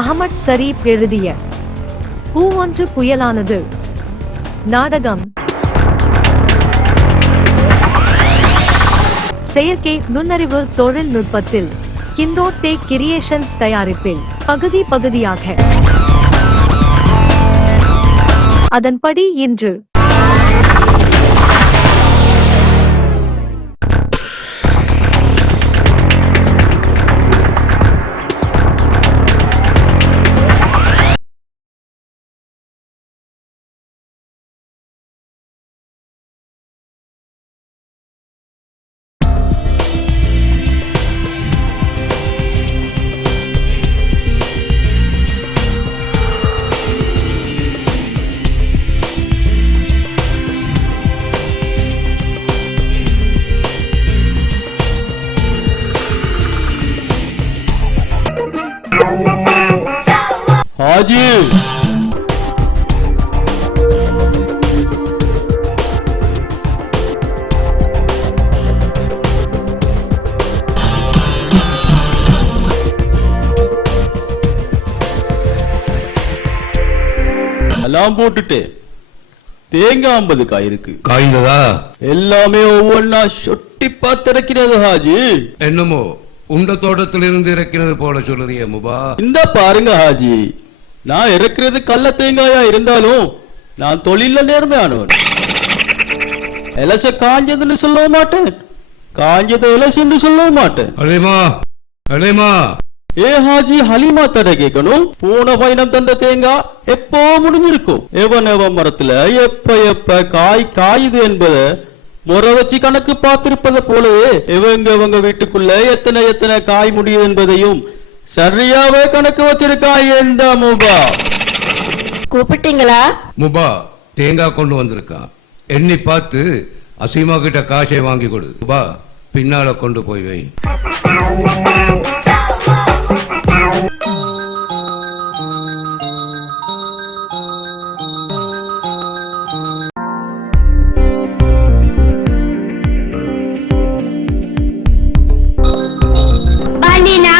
Ahmad Sharif எழுதிய பூ ஒன்று புயலானது. நாடகம். செயற்கை நுண்ணறிவு தொழில்நுட்பத்தில் கிண்டோட்டே கிரியேஷன்ஸ் தயாரிப்பில் பகுதி பகுதியாக. அதன்படி இன்று ஹாஜி எல்லாம் போட்டுட்டு தேங்காய் ஐம்பது காய் இருக்கு காய்ந்ததா? எல்லாமே ஒவ்வொன்னா சொட்டி பார்த்திருக்கிறது ஹாஜி. என்னமோ உண்ட தோட்டத்திலிருந்து இறக்கிறது போல சொல்லுறிய முபா. இந்த பாருங்க ஹாஜி. நான் இறக்குறது கள்ள தேங்காயா இருந்தாலும் நான் தொழில நேர்மையானவன். எலச காஞ்சதுன்னு சொல்ல மாட்டேன். காஞ்சது எலசுன்னு சொல்ல மாட்டேன். அலேமா அலேமா ஏ ஹாஜி ஹலிமா தர கேட்கணும். போன பயணம் தந்த தேங்காய் எப்போ முடிஞ்சிருக்கும்? எவன் எவன் மரத்துல எப்ப எப்ப காய் காயுது என்பதை முறை வச்சு கணக்கு பார்த்திருப்பதை போலவே இவங்க இவங்க வீட்டுக்குள்ள எத்தனை எத்தனை காய் முடியும் என்பதையும் சரியாவே கணக்கு வச்சிருக்கான் எந்த மூபா. கூப்பிட்டீங்களா? முபா தேங்காய் கொண்டு வந்திருக்கான் எண்ணி பார்த்து அசீமா கிட்ட காசை வாங்கி கொடு. முபா பின்னால கொண்டு போய் வை. பாண்டி நாங்க ஸ்கூல்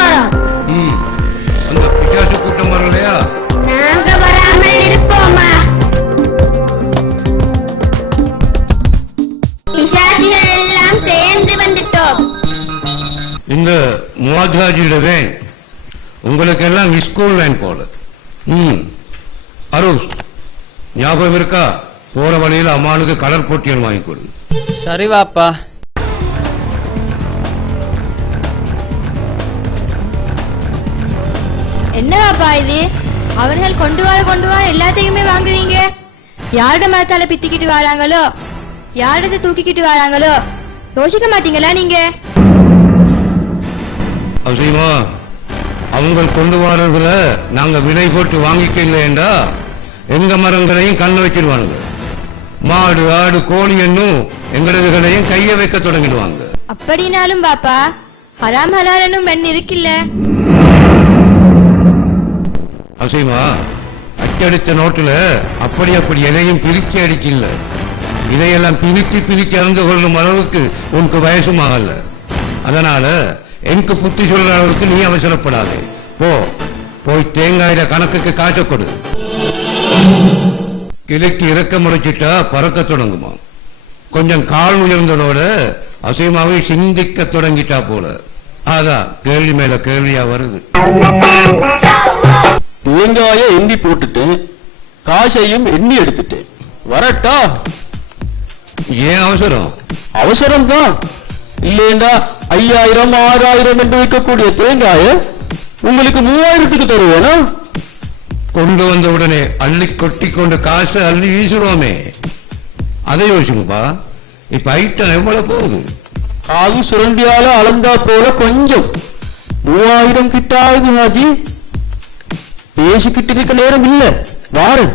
போறோம். ம். அந்த பிசாசு கூட்டம் வரலையா? நாங்க வராமல் இருப்போமா? பிசாசிகள் எல்லாம் சேர்ந்து வந்துட்டோம். இந்த முவாஜாஜியோட வேன் உங்களுக்கு எல்லாம் ஸ்கூல் வேன் போல. ம். அருஷ் ஞாபகம் இருக்கா? போற வழியில் அம்மானுக்கு கலர் போட்டியன் வாங்கி கொடு. சரி வாப்பா என்னவாப்பா இது? அவர்கள் கொண்டு வர கொண்டு வர எல்லாத்தையுமே வாங்குறீங்க யாரோட மரத்தால பித்திக்கிட்டு வராங்களோ? யாரோட தூக்கிக்கிட்டு வராங்களோ? யோசிக்க மாட்டீங்களா நீங்க? அசீமா அவங்க கொண்டு வரதுல நாங்க விலை போட்டு வாங்கிக்கலையேண்டா எங்க மரங்களையும் கண்ண வச்சிருவானுங்க மாடு ஆடு கோழி என்னும் எங்களதுகளையும் கைய வைக்க தொடங்கிடுவாங்க. அப்படின்னாலும் பாப்பா ஹராம் ஹலாலனும் பெண் இருக்குல்ல? அசைமா அச்சடித்த நோட்டுல அப்படி அப்படி எதையும் பிரிச்சு அடிக்கல. இதையெல்லாம் பிரித்து பிரித்து அறிந்து கொள்ளும் அளவுக்கு உனக்கு வயசும் ஆகல அதனால எனக்கு புத்தி சொல்ற அளவுக்கு நீ அவசரப்படாதே. போ போய் தேங்காயிட கணக்குக்கு காசை கொடு. கிழக்கு இறக்க முறைச்சிட்டா பறக்க தொடங்குமா? கொஞ்சம் கால் உயர்ந்ததோட அசைமாவை சிந்திக்க தொடங்கிட்டா போல. அதான் கேள்வி மேல கேள்வியா வருது. தேங்காயை எண்ணி போட்டுட்டு காசையும் எண்ணி எடுத்துட்டேன் வரட்டா? ஏன் அவசரம்? அவசரம்தான். இல்லைண்டா ஐயாயிரம் ஆறாயிரம் என்று விற்கக்கூடிய தேங்காய உங்களுக்கு மூவாயிரத்துக்கு தருவேனா? கொண்டு வந்த உடனே அள்ளி கொட்டி கொண்டு காசை அள்ளி வீசுறோமே. அதை யோசிங்கப்பா இப்ப ஐட்டம் எவ்வளவு போகுது? அது சுரண்டியால அளந்தா போல கொஞ்சம். மூவாயிரம் கிட்ட ஆகுது ஹாஜி பேசிக்கிட்டு இருக்க நேரம் இல்லை. வாரு.